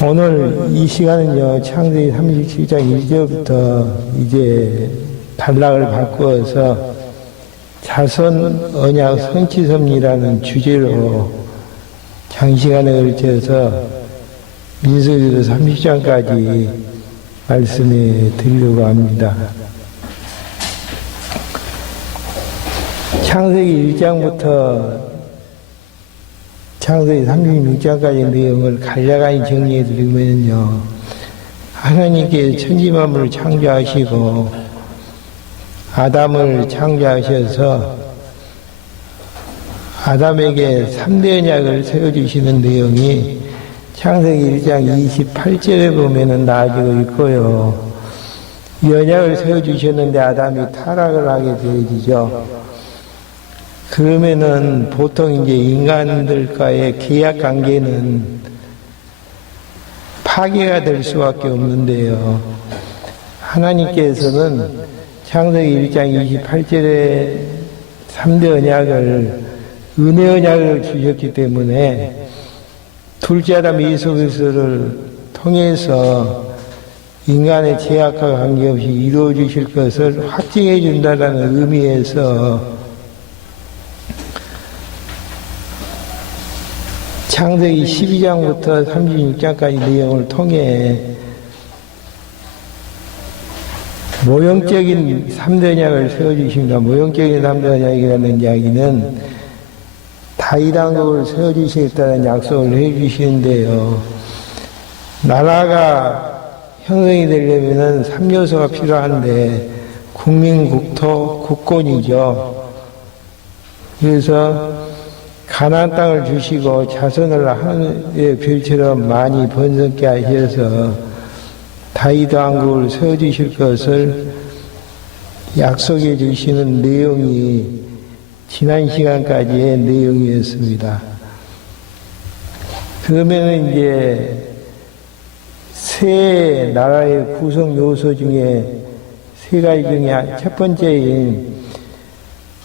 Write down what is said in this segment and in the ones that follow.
오늘 이 시간은요, 창세기 37장 1절부터 이제 단락을 바꾸어서 자손 언약 성취섭리라는 주제로 장시간에 걸쳐서 민수기도 30장까지 말씀해 드리려고 합니다. 창세기 1장부터 창세기 36장까지 내용을 간략하게 정리해 드리면요, 하나님께 천지만물을 창조하시고 아담을 창조하셔서 아담에게 3대 언약을 세워주시는 내용이 창세기 1장 28절에 보면은 나와지고 있고요. 이 언약을 세워주셨는데 아담이 타락을 하게 되어지죠. 그러면은 보통 이제 인간들과의 계약 관계는 파괴가 될 수밖에 없는데요. 하나님께서는 창세기 1장 28절에 3대 언약을 은혜 언약을 주셨기 때문에 둘째 아담 예수 그리스도를 통해서 인간의 죄악과 관계없이 이루어 주실 것을 확증해 준다는 의미에서 창세기 12장부터 36장까지 내용을 통해 모형적인 3대 언약을 세워주십니다. 모형적인 3대 언약이라는 이야기는 다윗 왕국을 세워주시겠다는 약속을 해주시는데요. 나라가 형성이 되려면 3요소가 필요한데 국민, 국토, 국권이죠. 그래서 가나안 땅을 주시고 자손을 하늘의 별처럼 많이 번성케 하셔서 다윗 왕국을 세워주실 것을 약속해 주시는 내용이 지난 시간까지의 내용이었습니다. 그러면 이제 세 나라의 구성 요소 중에 세 가지 중에 첫 번째인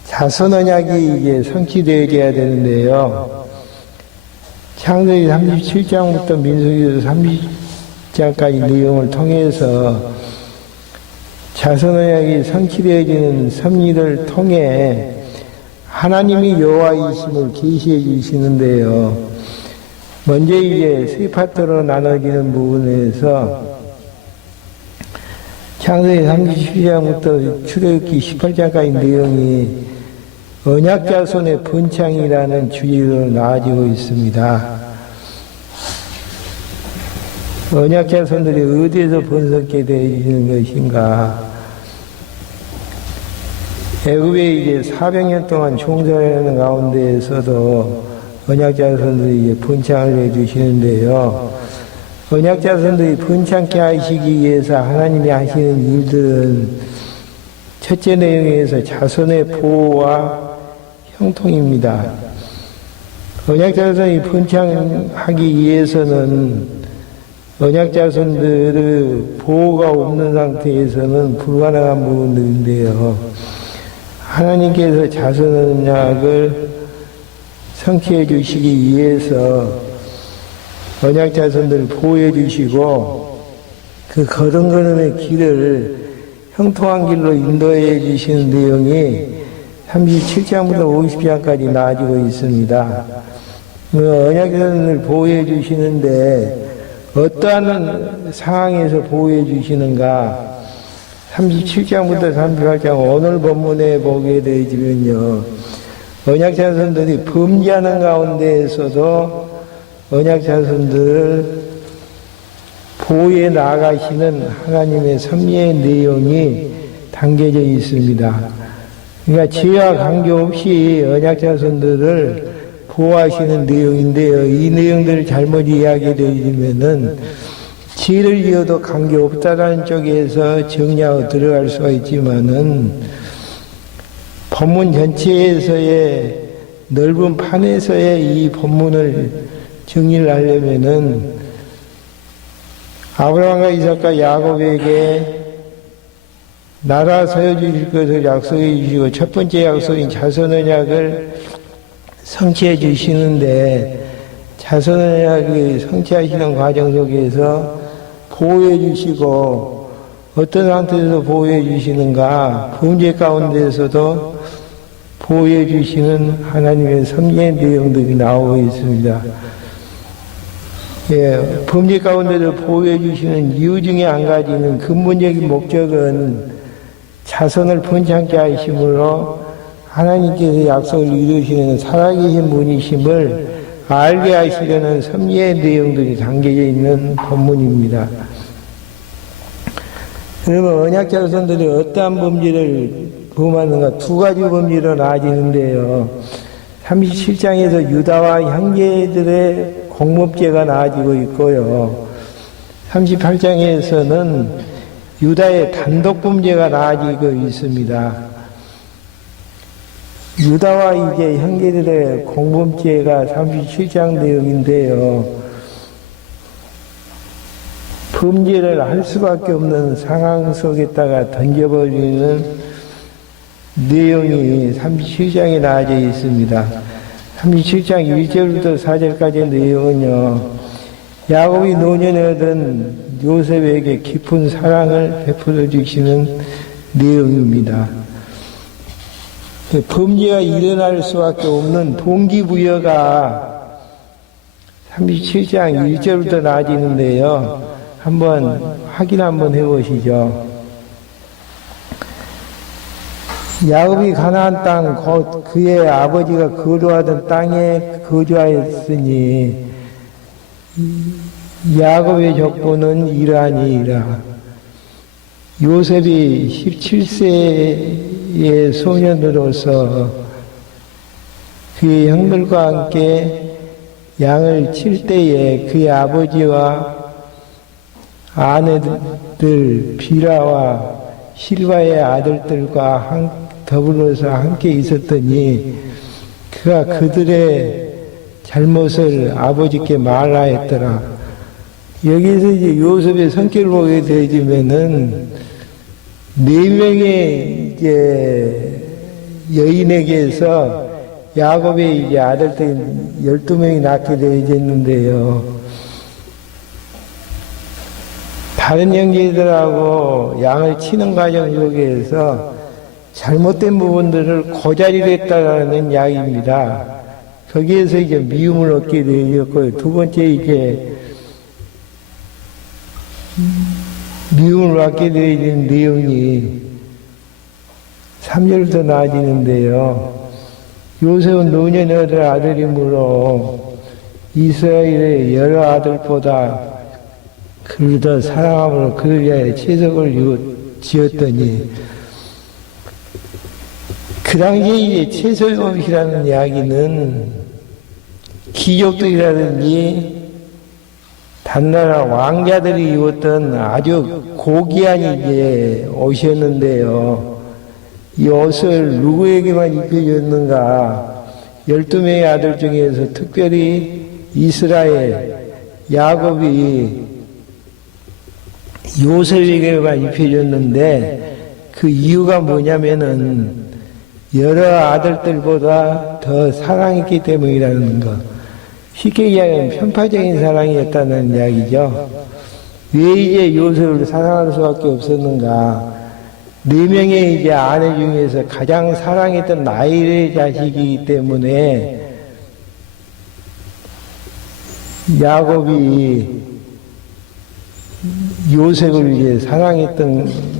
자손 언약이 이제 성취되어야 되는데요. 창세기 37장부터 민수기도 30장까지 내용을 통해서 자손 언약이 성취되어지는 섭리를 통해 하나님이 여호와이심을 계시해 주시는데요. 먼저 이제 세 파트로 나눠지는 부분에서 창세기 37장부터 출애굽기 18장까지 내용이 언약자손의 번창이라는 주제로 나와지고 있습니다. 언약자손들이 어디에서 번성케 되어지는 것인가? 애굽에 이제 400년 동안 종살이하는 가운데에서도 언약자손들이 이제 번창을 해주시는데요. 언약자손들이 번창케 하시기 위해서 하나님이 하시는 일들은 첫째 내용에서 자손의 보호와 형통입니다. 언약자손이 번창하기 위해서는 언약자손들의 보호가 없는 상태에서는 불가능한 부분들인데요. 하나님께서 자손 언약을 성취해 주시기 위해서 언약자손들을 보호해 주시고 그 걸음걸음의 길을 형통한 길로 인도해 주시는 내용이 37장부터 50장까지 나와지고 있습니다. 언약자손을 보호해 주시는데 어떠한 상황에서 보호해 주시는가? 37장부터 38장 오늘 본문에 보게 되지면요, 언약자손들이 범죄하는 가운데에서도 언약자손들을 보호해 나가시는 하나님의 섭리의 내용이 담겨져 있습니다. 그러니까 죄와 관계없이 언약자손들을 보호하시는 내용인데요. 이 내용들을 잘못 이야기되면은 죄를 지어도 관계없다라는 쪽에서 정리하고 들어갈 수가 있지만은 본문 전체에서의 넓은 판에서의 이 본문을 정리를 하려면은 아브라함과 이삭과 야곱에게 나라 세워주실 것을 약속해 주시고 첫 번째 약속인 자손 언약을 성취해 주시는데 자선을 성취하시는 과정 속에서 보호해 주시고 어떤 상태에서 보호해 주시는가, 범죄 가운데서도 보호해 주시는 하나님의 섭리의 내용들이 나오고 있습니다. 예, 범죄 가운데서 보호해 주시는 이유 중에 한 가지는 근본적인 목적은 자선을 번창케 하심으로 하나님께서 약속을 이루시는 살아계신 분이심을 알게 하시려는 섭리의 내용들이 담겨져 있는 본문입니다. 그러면 언약 자손들이 어떠한 범죄를 범하는가? 두 가지 범죄로 나아지는데요. 37장에서 유다와 형제들의 공범죄가 나아지고 있고요. 38장에서는 유다의 단독 범죄가 나아지고 있습니다. 유다와 이제 형제들의 공범죄가 37장 내용인데요. 범죄를 할 수밖에 없는 상황 속에다가 던져버리는 내용이 37장에 나와져 있습니다. 37장 1절부터 4절까지의 내용은요, 야곱이 노년에 얻은 요셉에게 깊은 사랑을 베풀어 주시는 내용입니다. 범죄가 일어날 수밖에 없는 동기부여가 37장 1절부터 나와지는데요. 한번 확인 한번 해보시죠. 야곱이 가나안 땅 곧 그의 아버지가 거주하던 땅에 거주하였으니 야곱의 족보는 이러하니이라. 요셉이 17세의 소년으로서 그의 형들과 함께 양을 칠 때에 그의 아버지와 아내들 비라와 실바의 아들들과 더불어서 함께 있었더니 그가 그들의 잘못을 아버지께 말하였더라. 여기서 이제 요셉의 성격을 보게 되지면은 4명의 이제 여인에게서 야곱의 이제 아들들이 12명이 낳게 되어졌는데요. 다른 형제들하고 양을 치는 과정 속에서 잘못된 부분들을 고자리로 했다는 이야기입니다. 거기에서 이제 미움을 얻게 되었고요. 두 번째 이제 미움을 받게 되는 내용이 3절부터 나아지는데요. 요셉은 노년에 얻은 아들이므로 이스라엘의 여러 아들보다 그를 더 사랑함으로 그를 위하여 채석을 지었더니, 그 당시에 이제 채석이라는 이야기는 귀족들이라든지 단나라 왕자들이 입었던 아주 고귀한 이제 옷이었는데요. 이 옷을 누구에게만 입혀줬는가? 12명의 아들 중에서 특별히 이스라엘 야곱이 요셉에게만 입혀줬는데, 그 이유가 뭐냐면은 여러 아들들보다 더 사랑했기 때문이라는 것. 쉽게 이야기하면 편파적인 사랑이었다는 이야기죠. 왜 이제 요셉을 사랑할 수밖에 없었는가? 4명의 이제 아내 중에서 가장 사랑했던 나일의 자식이기 때문에 야곱이 요셉을 이제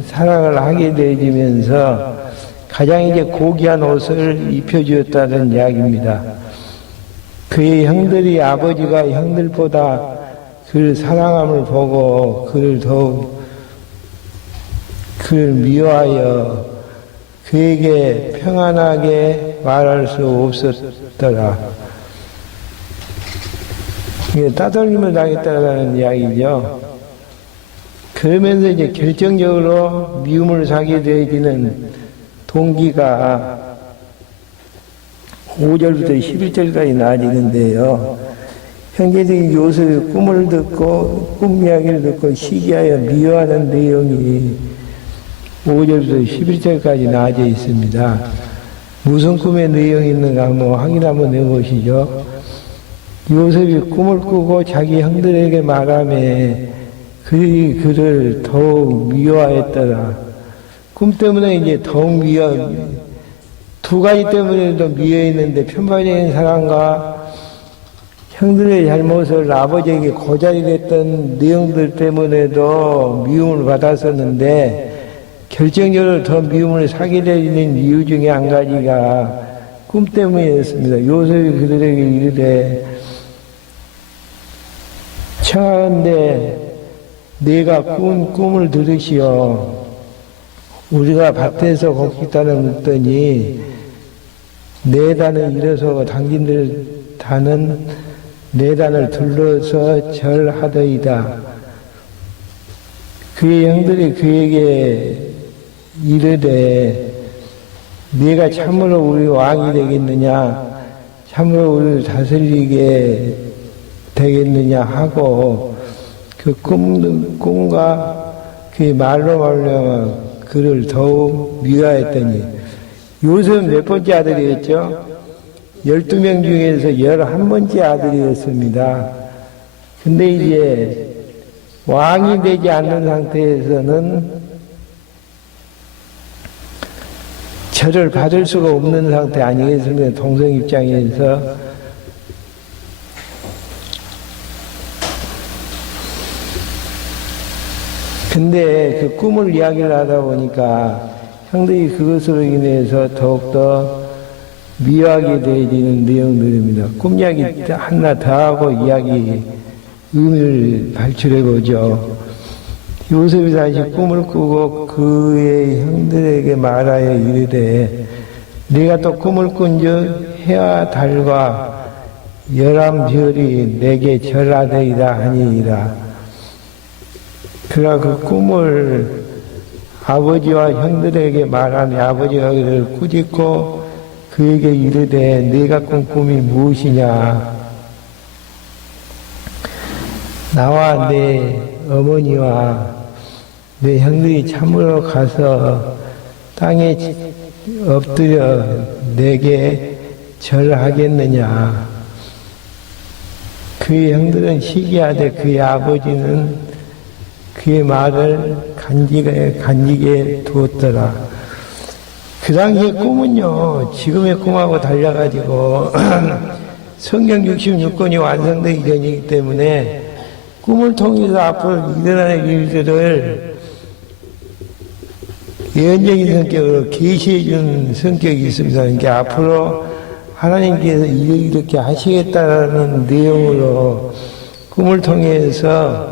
사랑을 하게 되면서 가장 이제 고귀한 옷을 입혀주었다는 이야기입니다. 그의 형들이 아버지가 형들보다 그를 사랑함을 보고 그를 더욱 그를 미워하여 그에게 평안하게 말할 수 없었더라. 이게 따돌림을 당했다는 이야기죠. 그러면서 이제 결정적으로 미움을 사게 되어지는 동기가 5절부터 11절까지 나아지는데요. 형제들이 요셉의 꿈을 듣고 꿈 이야기를 듣고 시기하여 미워하는 내용이 5절부터 11절까지 나아져 있습니다. 무슨 꿈의 내용이 있는가 한번 확인 한번 해보시죠. 요셉이 꿈을 꾸고 자기 형들에게 말하며 그들이 그를 더욱 미워했더라. 꿈 때문에 이제 더욱 두 가지 때문에도 미워했는데 편파적인 사랑과 형들의 잘못을 아버지에게 고자질했던 내용들 때문에도 미움을 받았었는데 결정적으로 더 미움을 사게 되는 이유 중에 한 가지가 꿈 때문이었습니다. 요셉이 그들에게 이르되 청하건대 네가 꾼 꿈을 들으시오. 우리가 밭에서 곡식 단을 묻더니 네 단을 일어서 당신들 단은 네 단을 둘러서 절하더이다. 그의 형들이 그에게 이르되 네가 참으로 우리 왕이 되겠느냐, 참으로 우리를 다스리게 되겠느냐 하고 그 꿈과 그의 말로 말미암아 그를 더욱 미워했더니 요셉은 몇 번째 아들이었죠? 12명 중에서 11번째 아들이었습니다. 근데 이제 왕이 되지 않는 상태에서는 절을 받을 수가 없는 상태 아니겠습니까? 동성 입장에서. 근데 그 꿈을 이야기를 하다 보니까 형들이 그것으로 인해서 더욱더 미워하게 되어지는 내용들입니다. 꿈 이야기 하나 더 하고 이야기 의미를 발출해 보죠. 요셉이 다시 꿈을 꾸고 그의 형들에게 말하여 이르되 네가 또 꿈을 꾼즉 해와 달과 열한 별이 내게 절하되이다 하니이다. 그가 그 꿈을 아버지와 형들에게 말하니 아버지가 그를 꾸짖고 그에게 이르되 네가 꾼 꿈이 무엇이냐? 나와 내 어머니와 내 형들이 참으로 가서 땅에 엎드려 내게 절하겠느냐? 그의 형들은 시기하되 그의 아버지는 그의 말을 간직에 두었더라. 그 당시의 꿈은요, 지금의 꿈하고 달라가지고 성경 66권이 완성되기 전이기 때문에 꿈을 통해서 앞으로 일어날 일들을 예언적인 성격으로 계시해 준 성격이 있습니다. 그러니까 앞으로 하나님께서 이렇게 하시겠다는 내용으로 꿈을 통해서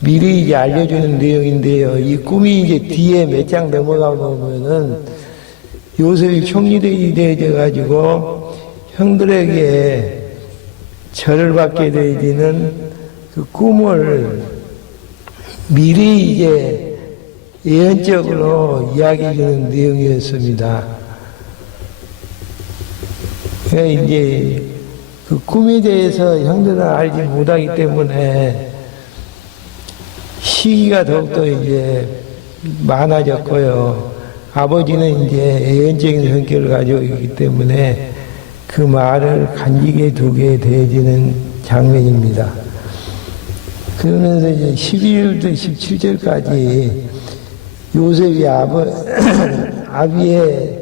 미리 이제 알려주는 내용인데요. 이 꿈이 이제 뒤에 몇 장 넘어가 보면은 요셉이 총리들이 되어져가지고 형들에게 절을 받게 되어지는 그 꿈을 미리 이제 예언적으로 이야기해 주는 내용이었습니다. 그러니까 이제 그 꿈에 대해서 형들은 알지 못하기 때문에 시기가 더욱더 이제 많아졌고요. 아버지는 이제 예언적인 성격을 가지고 있기 때문에 그 말을 간직에 두게 되어지는 장면입니다. 그러면서 이제 12절부터 17절까지 요셉이 아비의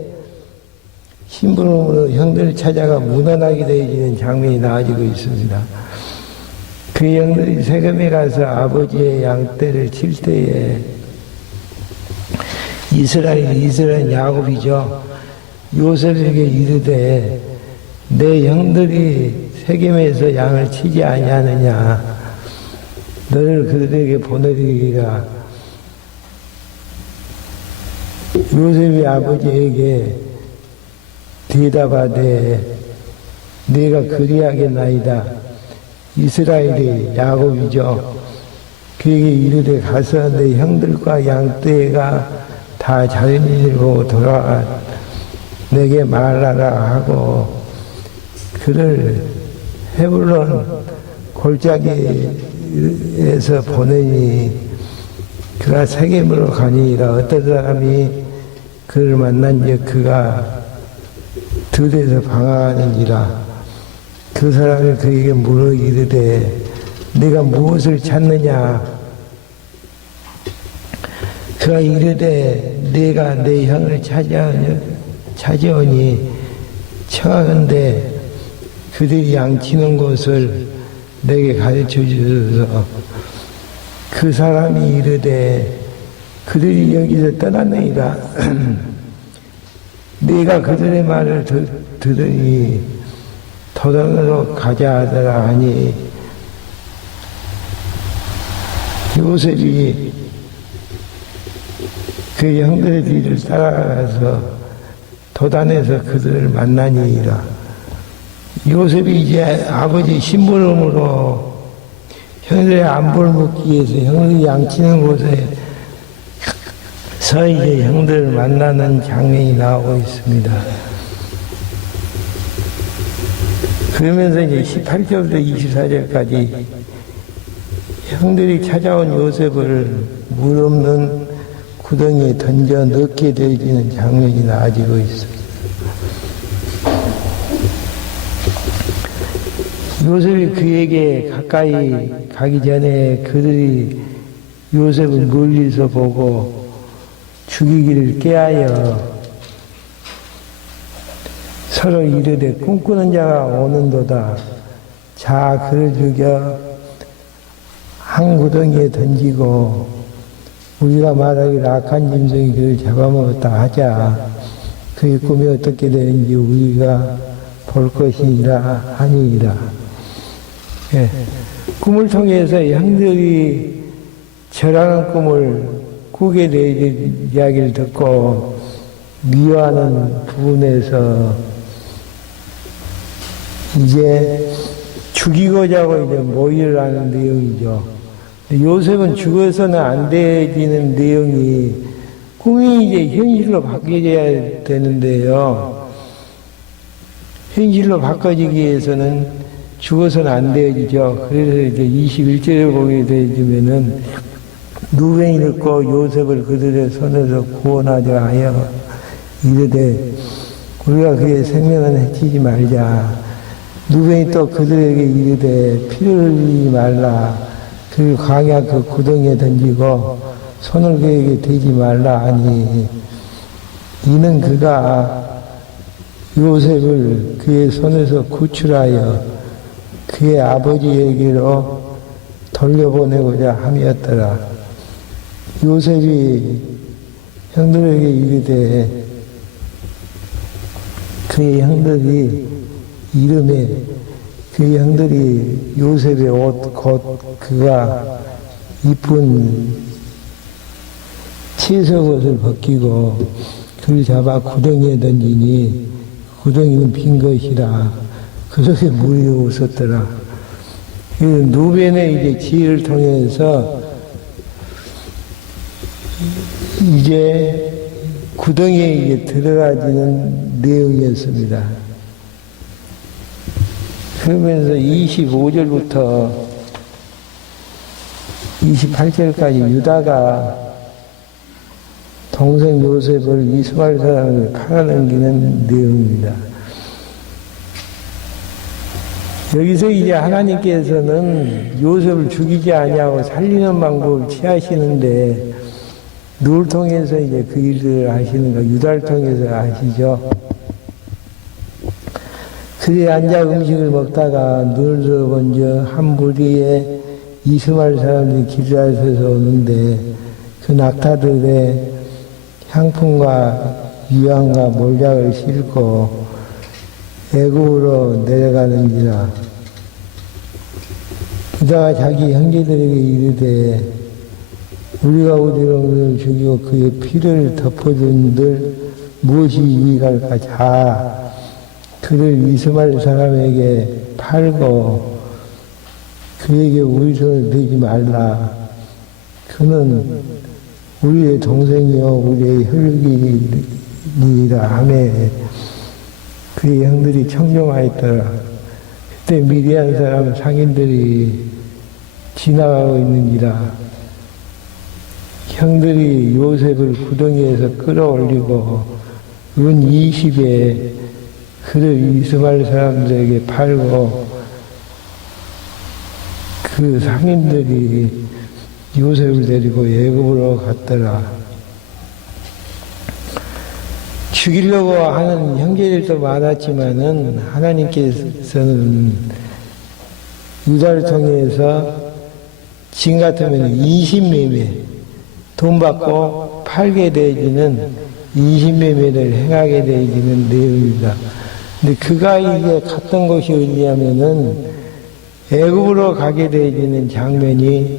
심부름으로 형들을 찾아가 문안하게 되어지는 장면이 나와지고 있습니다. 그 형들이 세겜에 가서 아버지의 양떼를 칠 때에 이스라엘 야곱이죠. 요셉에게 이르되 내 형들이 세겜에서 양을 치지 아니하느냐. 너를 그들에게 보내리라. 요셉이 아버지에게 대답하되 네가 그리하겠나이다. 이스라엘이 야곱이죠. 그에게 이르되 가서 내 형들과 양떼가 다 자연인을 돌아와 내게 말하라 하고 그를 헤불론 골짜기에서 보내니 그가 세겜으로 가니라. 어떤 사람이 그를 만난즉 그가 들에서 방황하는지라. 그 사람이 그에게 물어 이르되 네가 무엇을 찾느냐? 그가 이르되 내가 내 형을 찾아오니 청하건대 그들이 양치는 곳을 내게 가르쳐 주소서. 그 사람이 이르되 그들이 여기서 떠났느니라. 네가 그들의 말을 들으니 도단으로 가자 하더라 하니 요셉이 그 형들의 뒤를 따라가서 도단에서 그들을 만나니라. 요셉이 이제 아버지 심부름으로 형들의 안부를 묻기 위해서 형들이 양치는 곳에 서 이제 형들을 만나는 장면이 나오고 있습니다. 그러면서 이제 18절부터 24절까지 형들이 찾아온 요셉을 물 없는 구덩이에 던져 넣게 되어지는 장면이 나아지고 있습니다. 요셉이 그에게 가까이 가기 전에 그들이 요셉을 멀리서 보고 죽이기를 꾀하여 서로 이르되 꿈꾸는 자가 오는도다. 자 그를 죽여 한 구덩이에 던지고 우리가 말하기를 악한 짐승이 그를 잡아먹었다 하자. 그의 꿈이 어떻게 되는지 우리가 볼 것이라 하니이다. 예. 꿈을 통해서 형들이 절하는 꿈을 꾸게 될 이야기를 듣고 미워하는 부분에서 이제 죽이고자 하고 이제 모의를 하는 내용이죠. 요셉은 죽어서는 안 되지는 내용이 꿈이 이제 현실로 바뀌어야 되는데요. 현실로 바꿔지기 위해서는 죽어서는 안 되어지죠. 그래서 이제 21절을 보게 되면은 누벤이 듣고 요셉을 그들의 손에서 구원하자 하여 이르되 우리가 그의 생명을 해치지 말자. 누벤이 또 그들에게 이르되 피를 흘리지 말라. 그 광야 그 구덩이에 던지고 손을 그에게 대지 말라 하니 이는 그가 요셉을 그의 손에서 구출하여 그의 아버지에게로 돌려보내고자 함이었더라. 요셉이 형들에게 이르되 그의 형들이 이름에 그 형들이 요셉의 옷 곧 그가 이쁜 채석옷을 벗기고 그를 잡아 구덩이에 던지니 구덩이는 빈 것이라. 그 속에 물이 없었더라. 누벤의 이제 지혜를 통해서 이제 구덩이에 이제 들어가지는 내용이었습니다. 그러면서 25절부터 28절까지 유다가 동생 요셉을 이스마엘 사람에게 팔아넘기는 내용입니다. 여기서 이제 하나님께서는 요셉을 죽이지 아니하고 살리는 방법을 취하시는데 누굴 통해서 이제 그 일들을 하시는가? 유다를 통해서 하시죠. 그들이 앉아 음식을 먹다가 눈을 들어 먼저 한 무리의 이스마엘 사람들이 길라에서 오는데 그 낙타들의 향품과 유향과 몰약을 싣고 애굽으로 내려가는지라. 유다가 자기 형제들에게 이르되 우리가 우리를 죽이고 그의 피를 덮어준들 무엇이 유익할까? 자 그를 이스마엘 사람에게 팔고 그에게 우리 손을 대지 말라. 그는 우리의 동생이요 우리의 혈육이니라 하매 그의 형들이 청종하였더라. 그때 미디안 사람 상인들이 지나가고 있는지라. 형들이 요셉을 구덩이에서 끌어올리고 은 20에 그를 이스마엘 사람들에게 팔고 그 상인들이 요셉을 데리고 애굽으로 갔더라. 죽이려고 하는 형제들도 많았지만은 하나님께서는 유다를 통해서 지금 같으면 인신매매, 돈 받고 팔게 되어지는 인신매매를 행하게 되어지는 내용입니다. 근데 그가 이제 갔던 곳이 어디냐면은 애굽으로 가게 되어지는 장면이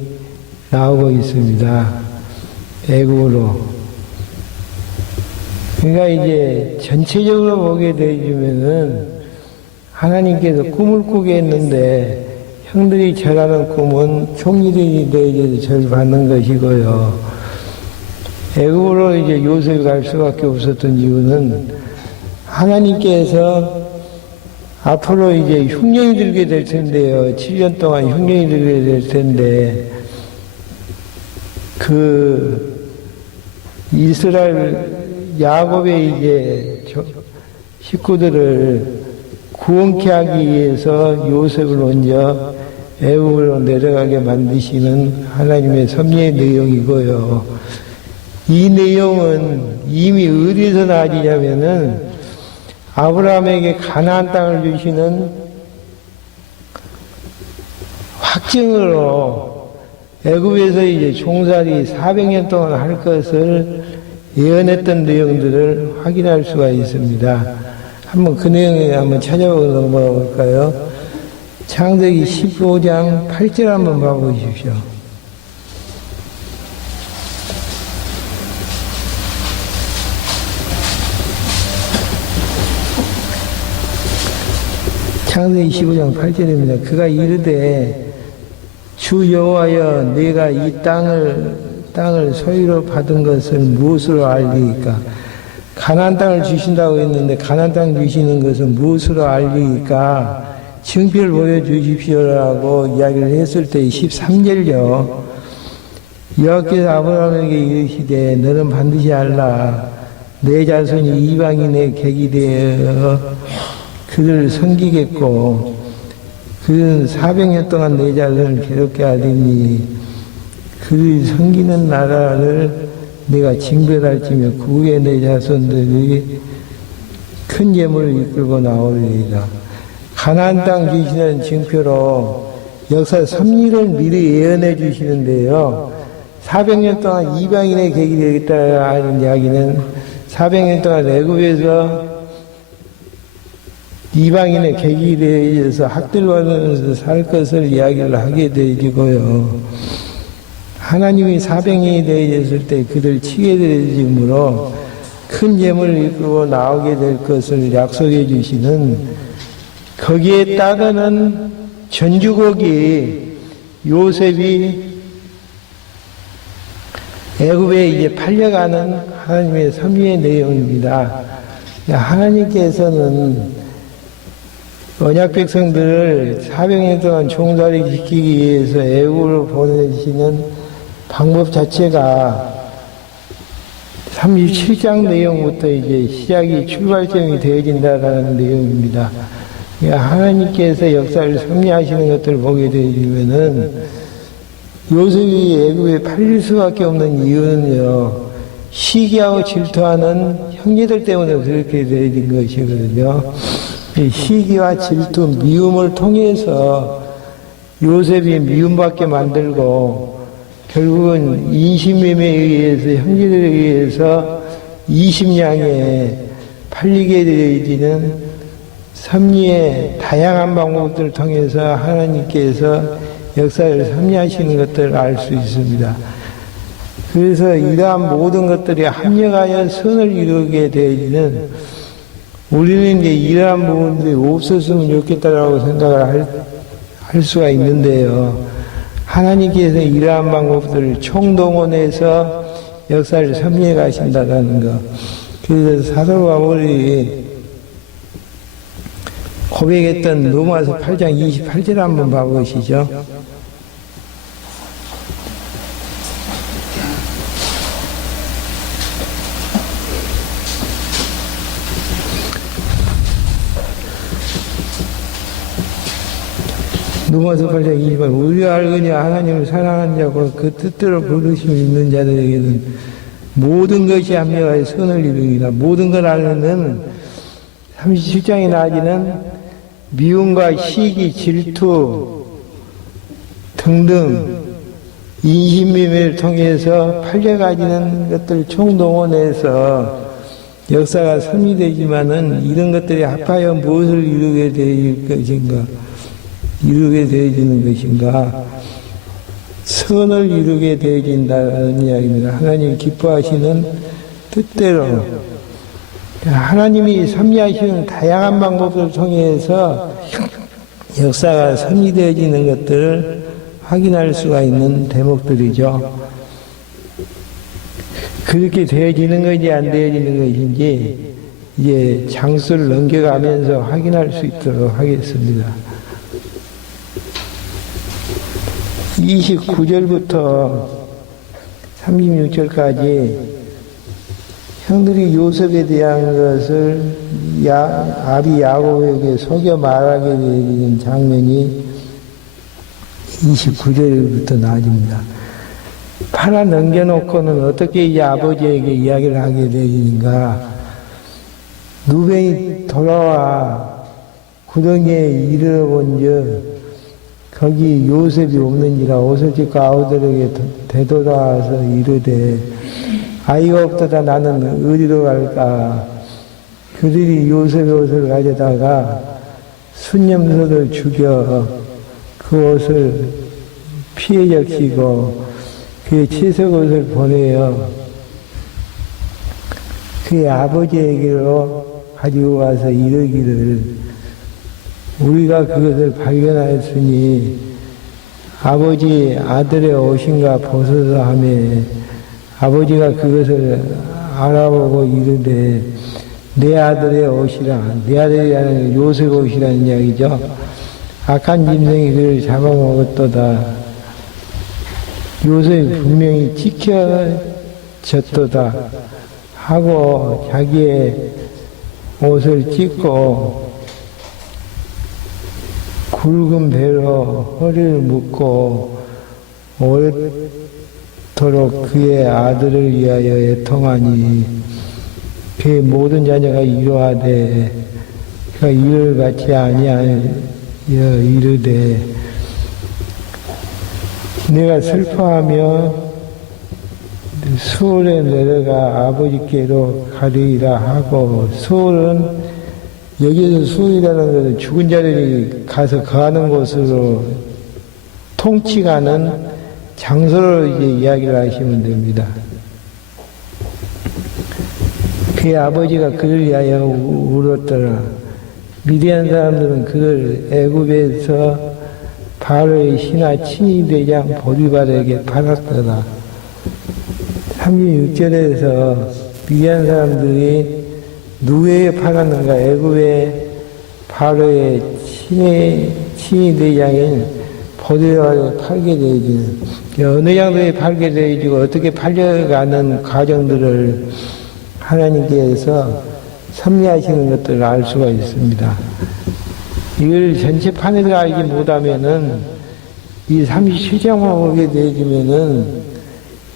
나오고 있습니다. 애굽으로. 그러니까 이제 전체적으로 보게 되어지면은 하나님께서 꿈을 꾸게 했는데 형들이 절하는 꿈은 총리들이 되어져서 절 받는 것이고요. 애굽으로 이제 요셉이 갈 수밖에 없었던 이유는 하나님께서 앞으로 이제 흉년이 들게 될 텐데요. 7년 동안 흉년이 들게 될 텐데 그 이스라엘 야곱의 이제 식구들을 구원케 하기 위해서 요셉을 먼저 애굽으로 내려가게 만드시는 하나님의 섭리의 내용이고요. 이 내용은 이미 어디서 나지냐면은 아브라함에게 가나안 땅을 주시는 확증으로 애굽에서 이제 종살이 400년 동안 할 것을 예언했던 내용들을 확인할 수가 있습니다. 한번 그 내용을 한번 찾아보고 넘어가 볼까요? 창세기 15장 8절 한번 봐보십시오. 창세기 15장 8절입니다. 그가 이르되 주 여호와여 네가 이 땅을 소유로 받은 것을 무엇으로 알리이까? 가나안 땅을 주신다고 했는데 가나안 땅 주시는 것은 무엇으로 알리이까? 증표를 보여주십시오라고 이야기를 했을 때 13절요. 여호와께서 아브라함에게 이르시되 너는 반드시 알라. 내 자손이 이방인의 객이 되어 그들을 섬기겠고 그는 400년 동안 내 자손을 괴롭게 하리니 그들이 섬기는 나라를 내가 징별할지며 그 후에 내 자손들이 큰 예물을 이끌고 나오리이다. 가나안 땅 주시는 증표로 역사 섭리를 미리 예언해 주시는데요. 400년 동안 이방인의 객이 되겠다 하는 이야기는 400년 동안 애굽에서 이방인의 객이 되어서 학들받으면서 살 것을 이야기를 하게 되지고요. 하나님이 400년이 되어졌을 때 그들 치게 되어짐으로 큰 재물을 이끌고 나오게 될 것을 약속해 주시는 거기에 따르는 전주곡이 요셉이 애굽에 이제 팔려가는 하나님의 섭리의 내용입니다. 하나님께서는 언약 백성들을 400년 동안 종살이 지키기 위해서 애굽으로 보내시는 방법 자체가 37장 내용부터 이제 시작이 출발점이 되어진다라는 내용입니다. 하나님께서 역사를 섭리하시는 것들을 보게 되면은 요셉이 애굽에 팔릴 수밖에 없는 이유는요, 시기하고 질투하는 형제들 때문에 그렇게 되어진 것이거든요. 시기와 질투, 미움을 통해서 요셉이 미움받게 만들고 결국은 인신매매에 의해서 형제들에 의해서 20냥에 팔리게 되어지는 섭리의 다양한 방법들을 통해서 하나님께서 역사를 섭리하시는 것들을 알 수 있습니다. 그래서 이러한 모든 것들이 합력하여 선을 이루게 되어지는 우리는 이제 이러한 부분들이 없었으면 좋겠다라고 생각을 할 수가 있는데요. 하나님께서 이러한 방법들을 총동원해서 역사를 섭리해 가신다는 것. 그래서 사도 바울이 고백했던 로마서 8장 28절 한번 봐보시죠. 로마서 8장 20절 우리가 알거니와 하나님을 사랑하는 자고 그 뜻대로 부르심이 있는 자들에게는 모든 것이 합력하여 선을 이루니라. 모든 걸 알는 37장에 나아지는 미움과 시기, 질투 등등 인신매매를 통해서 팔려가지는 것들을 총동원해서 역사가 섭리되지만은 이런 것들이 합하여 무엇을 이루게 되어질 것인가? 이루게 되어지는 것인가? 선을 이루게 되어진다는 이야기입니다. 하나님 기뻐하시는 뜻대로 하나님이 섭리하시는 다양한 방법을 통해서 역사가 섭리되어지는 것들을 확인할 수가 있는 대목들이죠. 그렇게 되어지는 것인지 안 되어지는 것인지 이제 장수를 넘겨가면서 확인할 수 있도록 하겠습니다. 29절부터 36절까지 형들이 요셉에 대한 것을 아비 야곱에게 속여 말하게 되는 장면이 29절부터 나아집니다. 팔아 넘겨놓고는 어떻게 이제 아버지에게 이야기를 하게 되는가? 누벤이 돌아와 구덩이에 이르러본즉 거기 요셉이 없는지라 옷을 찢고 아우들에게 되돌아와서 이르되 아이가 없도다 나는 어디로 갈까? 그들이 요셉의 옷을 가져다가 순념소를 죽여 그 옷을 피해 적시고 그의 채색 옷을 보내어 그의 아버지에게로 가지고 와서 이르기를 우리가 그것을 발견하였으니 아버지 아들의 옷인가 보소서 하매 아버지가 그것을 알아보고 이르되 내 아들의 옷이라 내 아들이라는 요셉 옷이라는 이야기죠. 악한 짐승이 그를 잡아먹었도다. 요셉이 분명히 찢겨졌도다 하고 자기의 옷을 찢고 굵은 배로 허리를 묶고 오랫도록 그의 아들을 위하여 애통하니 그의 모든 자녀가 이러하되 그가 이를 받지 아니하여 이르되 내가 슬퍼하며 수월에 내려가 아버지께로 가리라 하고 수월은 여기에서 수월이라는 것은 죽은 자들이 가서 거하는 곳으로 통치가는 장소로 이제 이야기를 하시면 됩니다. 그의 아버지가 그를 위하여 울었더라. 미디안 사람들은 그를 애굽에서 바로의 신하 친위대장 보디발에게 팔았더라. 36절에서 미디안 사람들이 누구에게 팔았는가? 애굽의 바로의 친위대장인 보디발에 팔게 되어지는 어느 정도에 팔게 되어지고 어떻게 팔려가는 과정들을 하나님께서 섭리하시는 것들을 알 수가 있습니다. 이걸 전체 판에서 알지 못하면은 이 37장만 보게 되어지면은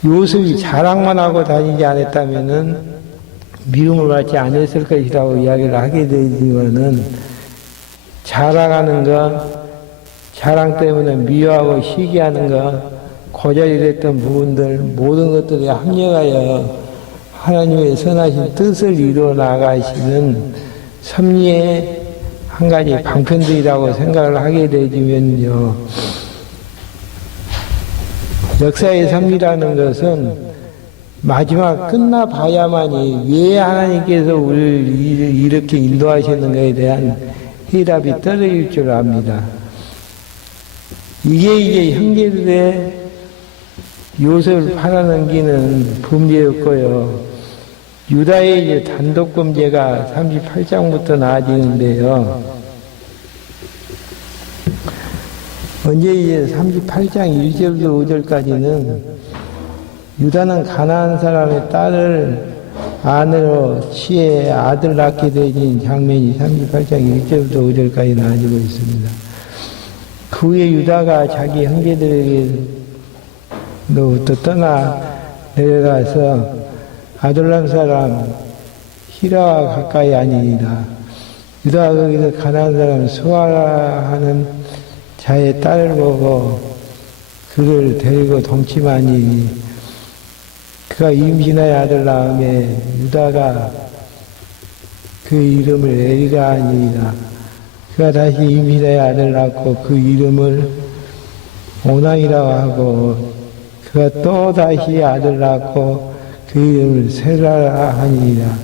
요셉이 자랑만 하고 다니지 않았다면은 미움을 받지 않았을 것이라고 이야기를 하게 되지만은 자랑하는 거, 자랑 때문에 미워하고 시기하는 거, 고자리 됐던 부분들 모든 것들이 합력하여 하나님의 선하신 뜻을 이루어 나가시는 섭리의 한 가지 방편들이라고 생각을 하게 되지면요. 역사의 섭리라는 것은 마지막 끝나봐야만이 왜 하나님께서 우리를 이렇게 인도하셨는가에 대한 해답이 떨어질 줄 압니다. 이게 이제 형제들의 요셉을 팔아넘기는 범죄였고요. 유다의 이제 단독 범죄가 38장부터 나아지는데요. 먼저 이제 38장 1절부터 5절까지는 유다는 가나안 사람의 딸을 아내로 취해 아들 낳게 되어진 장면이 38장 1절부터 5절까지 나아지고 있습니다. 그 그 후에 유다가 자기 형제들에게로부터 떠나 내려가서 아둘람 사람 히라와 가까이 아니니라. 유다가 거기서 가나안 사람 수아라하는 자의 딸을 보고 그를 데리고 동침하니 그가 임신하여 아들 낳음에 유다가 그 이름을 에리라 하니라. 그가 다시 임신하여 아들 낳고 그 이름을 오난이라고 하고 그가 또 다시 아들 낳고 그 이름을 셀라라 하니라.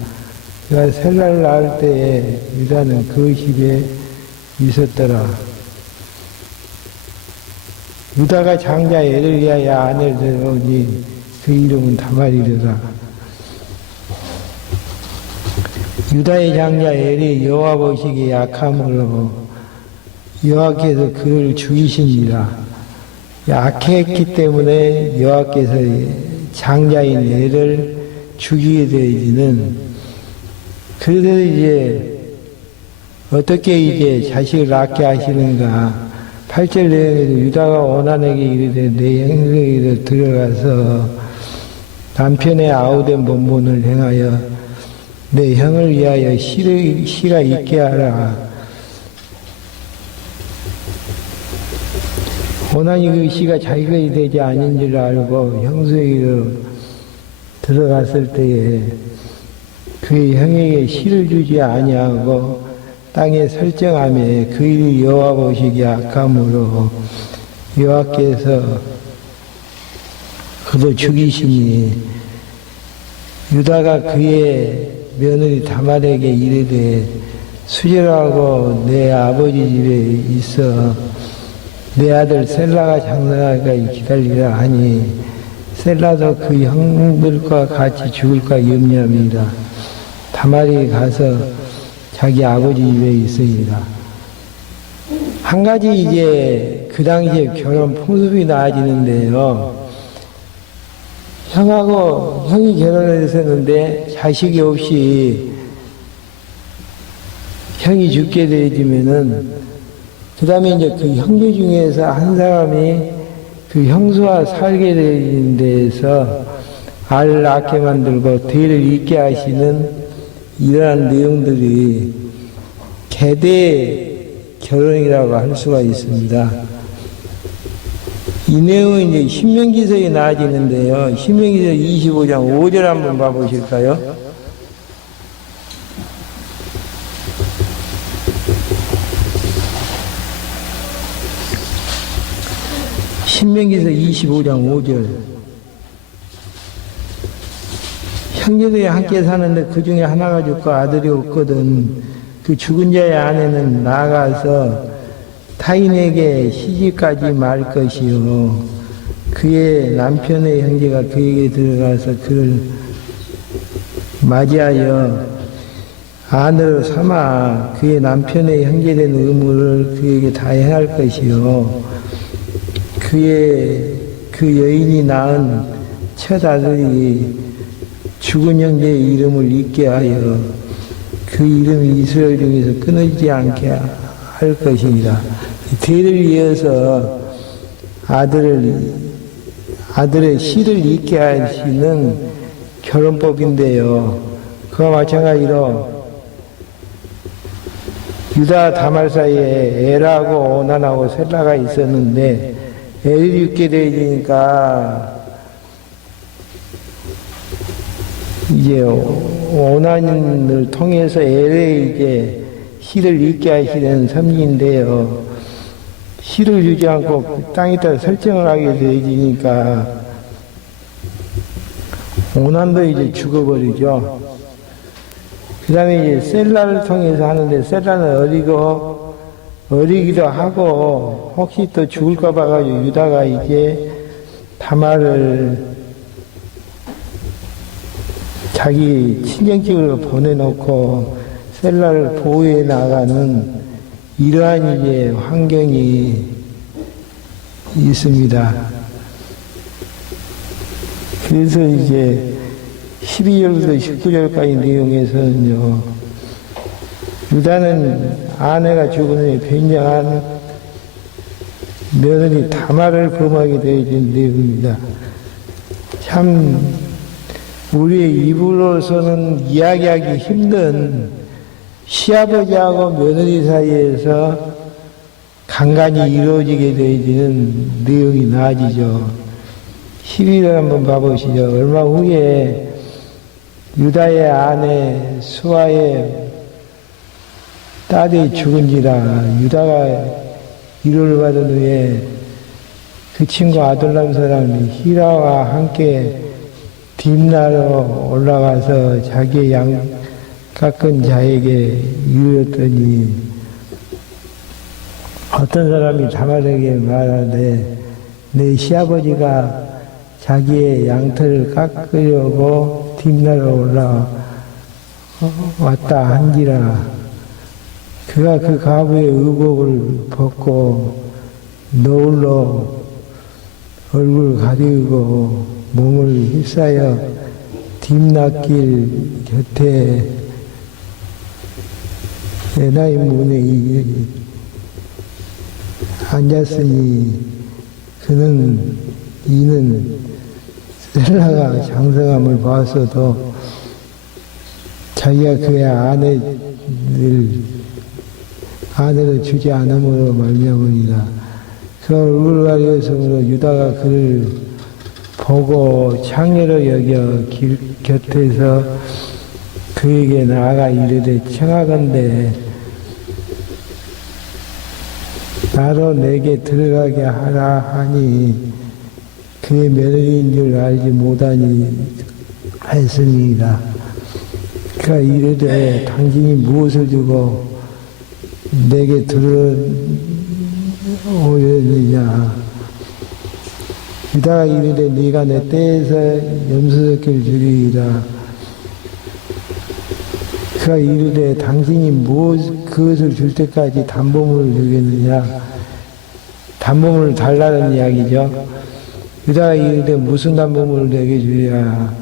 그가 셀라를 낳을 때에 유다는 그 집에 있었더라. 유다가 장자 애를 위하여 아내를 데려오니 그 이름은 다말이더라. 유다의 장자 엘이 여호와 보시기에 약함으로 여호와께서 그를 죽이시니라. 약했기 때문에 여호와께서 장자인 엘을 죽이게 되지는, 그래서 이제 어떻게 이제 자식을 낳게 하시는가. 8절 내용에도 유다가 오난에게 이르되 내 형제에게로 들어가서 남편의 아우된 본분을 행하여 내 형을 위하여 시가 있게 하라. 오난이 그 시가 자기가 되지 않은 줄 알고 형수에게로 들어갔을 때에 그의 형에게 시를 주지 아니하고 땅에 설정하며 그 일이 여호와 보시기에 악함으로 여호와께서 그도 죽이시니 유다가 그의 며느리 다말에게 이르되 수절하고 내 아버지 집에 있어 내 아들 셀라가 장사하기까지 기다리라 하니 셀라도 그 형들과 같이 죽을까 염려합니다. 다말이 가서 자기 아버지 집에 있으니라. 한 가지 이제 그 당시에 결혼 풍습이 나아지는데요. 형이 결혼을 했었는데 자식이 없이 형이 죽게 되어지면은 그 다음에 이제 그 형제 중에서 한 사람이 그 형수와 살게 되는 데에서 알을 낳게 만들고 대를 잇게 하시는 이러한 내용들이 계대 결혼이라고 할 수가 있습니다. 이 내용은 이제 신명기서에 나아지는데요. 신명기서 25장 5절 한번 봐보실까요? 신명기서 25장 5절. 형제들이 함께 사는데 그 중에 하나가 죽고 아들이 없거든. 그 죽은 자의 아내는 나가서 타인에게 시집가지 말 것이요. 그의 남편의 형제가 그에게 들어가서 그를 맞이하여 아내로 삼아 그의 남편의 형제된 의무를 그에게 다 행할 것이요. 그 여인이 낳은 첫 아들이 죽은 형제의 이름을 잊게 하여 그 이름이 이스라엘 중에서 끊어지지 않게 할 것입니다. 대를 이어서 아들의 씨를 잊게 하시는 결혼법인데요. 그와 마찬가지로 유다 다말 사이에 엘하고 오난하고 셀라가 있었는데 엘이 죽게 되니까 이제 오난을 통해서 엘에 이제 씨를 잊게 하시는 섭리인데요. 씨를 주지 않고 땅에다 설정을 하게 되니까 오난도 이제 죽어버리죠. 그 다음에 이제 셀라를 통해서 하는데 셀라는 어리기도 하고 혹시 또 죽을까 봐가지고 유다가 이제 다말을 자기 친정집으로 보내놓고 셀라를 보호해 나가는 이러한 이제 환경이 있습니다. 그래서 이제 12절부터 19절까지 내용에서는요, 유다는 아내가 죽은 후에 변장한 며느리 다말을 범하게 되어진 내용입니다. 참 우리의 입으로서는 이야기하기 힘든 시아버지하고 며느리 사이에서 간간히 이루어지게 되어지는 내용이 나아지죠. 12절 한번 봐보시죠. 얼마 후에 유다의 아내 수아의 딸이 죽은지라. 유다가 위로를 받은 후에 그 친구 아둘람 사람이 히라와 함께 딥나로 올라가서 자기의 양 깎은 자에게 이르렀더니 어떤 사람이 다말에게 말하되 내 시아버지가 자기의 양털을 깎으려고 딥나로 올라왔다 한지라. 그가 그 과부의 의복을 벗고 노을로 얼굴을 가리고 몸을 휩싸여 딥낫길 곁에 에나임 문에 앉았으니 이는 셀라가 장성함을 봐서도 자기가 그의 아내를 주지 않음으로 말미암으니라. 그 얼굴 가리었으므로 유다가 그를 보고 창녀로 여겨 길 곁에서 그에게 나아가 이르되 청하건대 나로 내게 들어가게 하라 하니 그의 며느리인 줄 알지 못하니 했습니다. 그가 이르되 당신이 무엇을 주고 내게 들어오려느냐. 유다가 이르되 네가 내 떼에서 염소새끼를 주리이다. 그가 이르되 당신이 그것을 줄 때까지 담보물을 주겠느냐. 담보물을 달라는 이야기죠. 유다가 이르되 무슨 담보물을 내게 주랴.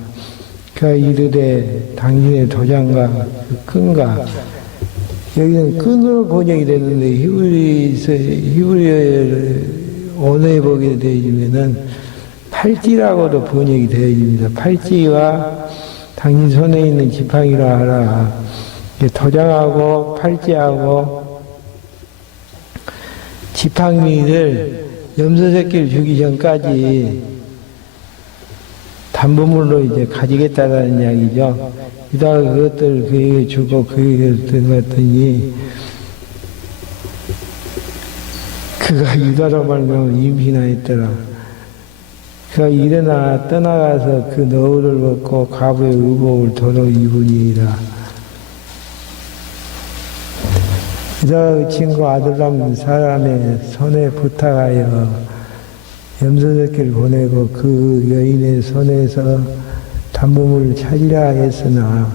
그가 이르되 당신의 도장과 그 끈과. 여기는 끈으로 번역이 되는데 히브리어 언어에 보게 되어지면은 팔찌라고도 번역이 되어집니다. 팔찌와 당신 손에 있는 지팡이라 하라. 도장하고 팔찌하고 지팡이를 염소새끼를 주기 전까지 담보물로 이제 가지겠다라는 이야기죠. 유다가 그것들을 그에게 주고 그에게 들어갔더니 그가 유다로 말미암아 임신하였더라. 그가 일어나 떠나가서 그 너울을 벗고 과부의 의복을 도로 입으니라. 유다가 그 친구 아둘람 사람의 손에 부탁하여 염소새끼를 보내고 그 여인의 손에서 담보물을 찾으라 했으나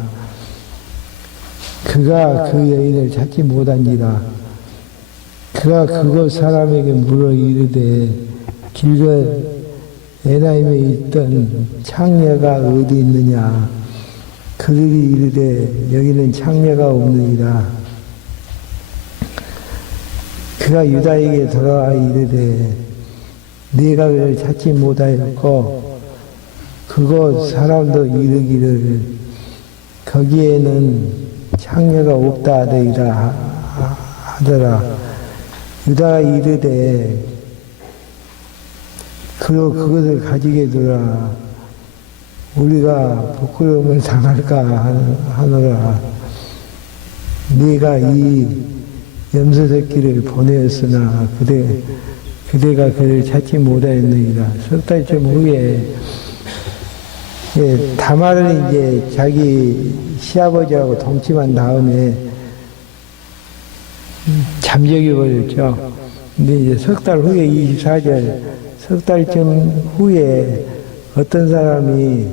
그가 그 여인을 찾지 못한지라. 그가 그곳 사람에게 물어 이르되 길곁 에나임에 있던 창녀가 어디 있느냐. 그들이 이르되 여기는 창녀가 없느니라. 그가 유다에게 돌아와 이르되 네가 그를 찾지 못하였고 그곳 사람도 이르기를 거기에는 창녀가 없다 하더이다 하더라. 유다가 이르되 그로 그것을 가지게 두라. 우리가 부끄러움을 당할까 하노라. 네가 이 염소새끼를 보내었으나 그대가 그를 찾지 못하였느니라. 석 달쯤 후에 다말은 이제 자기 시아버지하고 동침한 다음에 잠적이 버렸죠. 근데 이제 석 달 후에 24절, 석 달쯤 후에 어떤 사람이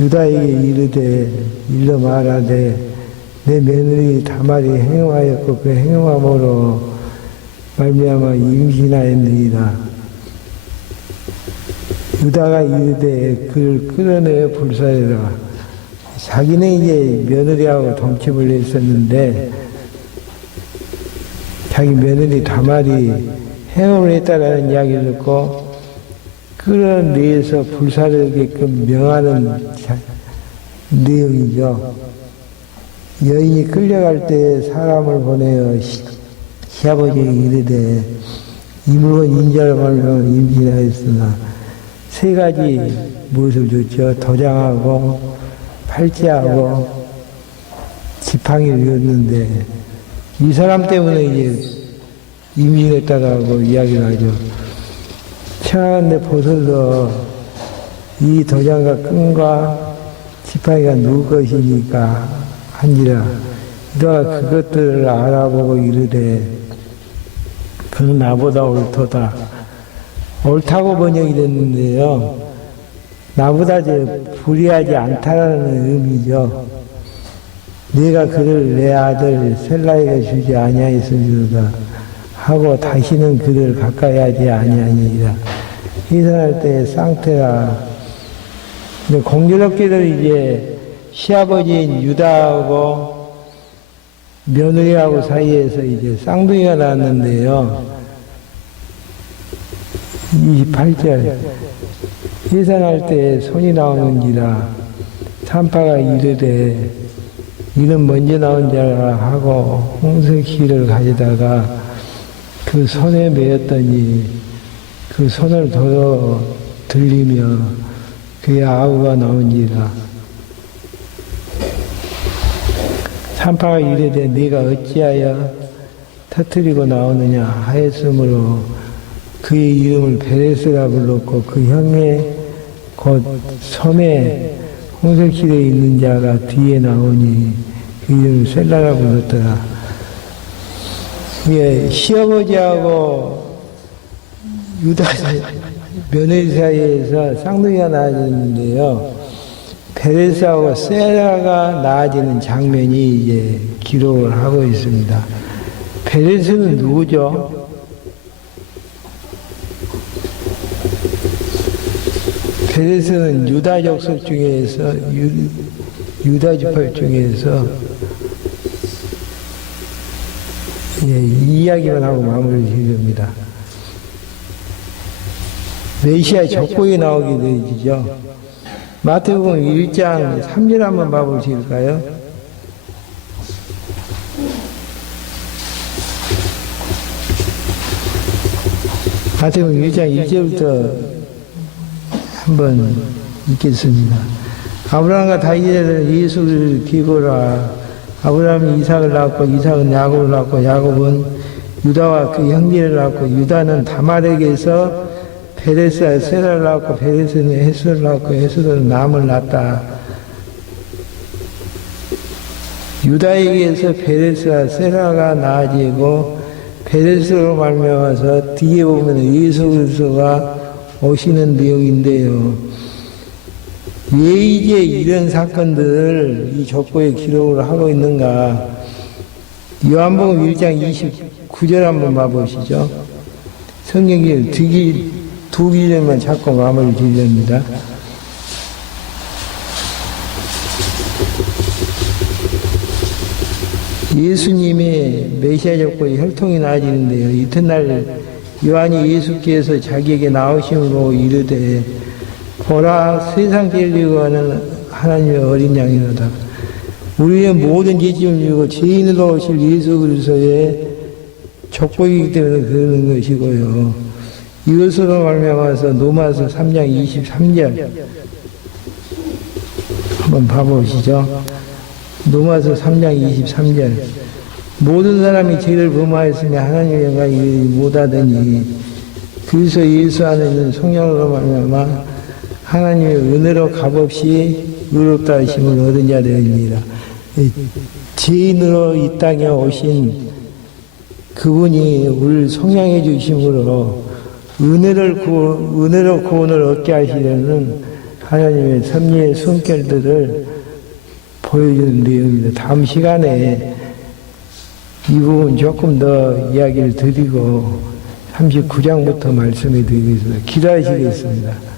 유다에게 이르되 일러 말하되 내 며느리 다말이 행음하였고 그 행음함으로 말미암아 임신하였느니라. 유다가 이르되 그를 끌어내어 불사르라. 자기는 이제 며느리하고 동침을 했었는데 자기 며느리 다말이 행음을 했다라는 이야기를 듣고 끌어내서 불사르게끔 명하는 내용이죠. 여인이 끌려갈 때 사람을 보내어 시아버지에게 이르되 이 물건 인자를 말며 임신하였으나 세 가지 무엇을 줬죠? 도장하고 팔찌하고 지팡이를 줬는데 이 사람 때문에 이제 임신했다라고 이야기를 하죠. 청하건대 보소서 이 도장과 끈과 지팡이가 누구 것이니까 한지라 너가 그것들을 알아보고 이르되 그는 나보다 옳도다. 옳다고 번역이 됐는데요. 나보다 불의하지 않다라는 의미죠. 내가 그를 내 아들 셀라에게 주지 아니하였으리로다 하고 다시는 그를 가까이 하지 아니하니라. 희생할 때 쌍태라. 근데 공교롭게도 이제 시아버지인 유다하고 며느리하고 사이에서 이제 쌍둥이가 낳았는데요. 28절. 희생할 때 손이 나오는지라 산파가 이르되 이는 먼저 나온 자라 하고 홍색실을 가져다가 그 손에 매었더니 그 손을 도로 들리며 그의 아우가 나온지라. 산파가 이르되 네가 어찌하여 터뜨리고 나오느냐 하였으므로 그의 이름을 베레스라 불렀고 그 형의 곧 손에 홍색실에 있는 자가 뒤에 나오니 그 이름을 셀라라 불렀더라. 예, 시아버지하고 유다 며느리 사이에서 쌍둥이가 나아졌는데요. 베레스하고 셀라가 나아지는 장면이 이제 기록을 하고 있습니다. 베레스는 누구죠? 베레스는 유다 족속 중에서 유다 지파 중에서 이 이야기만 하고 마무리를 지습니다. 메시아 족보에 나오게 되죠. 마태복음 1장 3절 한번 봐보실까요? 마태복음 1장 1절부터 한번 읽겠습니다. 아브라함과 다윗에는 예수를 기고라. 아브라함이 이삭을 낳았고 이삭은 야곱을 낳았고 야곱은 유다와 그 형제를 낳았고 유다는 다말에게서 베레스와 세라를 낳았고 베레스는 헤스를 낳았고 헤스는 남을 낳았다. 유다에게서 베레스와 세라가 나아지고 베레스로 말미암아서 뒤에 보면 예수 그리스도가 오시는 내용인데요. 왜 이제 이런 사건들을 이 족보에 기록을 하고 있는가? 요한복음 1장 29절 한번 봐보시죠. 성경에 두 기절만 찾고 마무리 지으렵니다. 예수님의 메시아 족보에 혈통이 나아지는데요. 이튿날 요한이 예수께서 자기에게 나오심으로 이르되 보라 세상 진리고 하는 하나님의 어린 양이로다. 우리의 모든 죄짐을 지고 죄인으로 오실 예수 그리스도의 족보이기 때문에 그러는 것이고요. 이것으로 말미암아서 로마서 3장 23절 한번 봐보시죠. 로마서 3장 23절 모든 사람이 죄를 범하였으며 하나님의 영광을 이루지 못하더니 그리스도 예수 안에 있는 성령으로 말미암아 하나님의 은혜로 값없이 의롭다 하심을 얻은 자 되었느니라. 죄인으로 이 땅에 오신 그분이 우리를 속량해 주심으로 은혜로 구원을 얻게 하시려는 하나님의 섭리의 숨결들을 보여주는 내용입니다. 다음 시간에 이 부분 조금 더 이야기를 드리고 39장부터 말씀해 드리겠습니다. 기도하시겠습니다.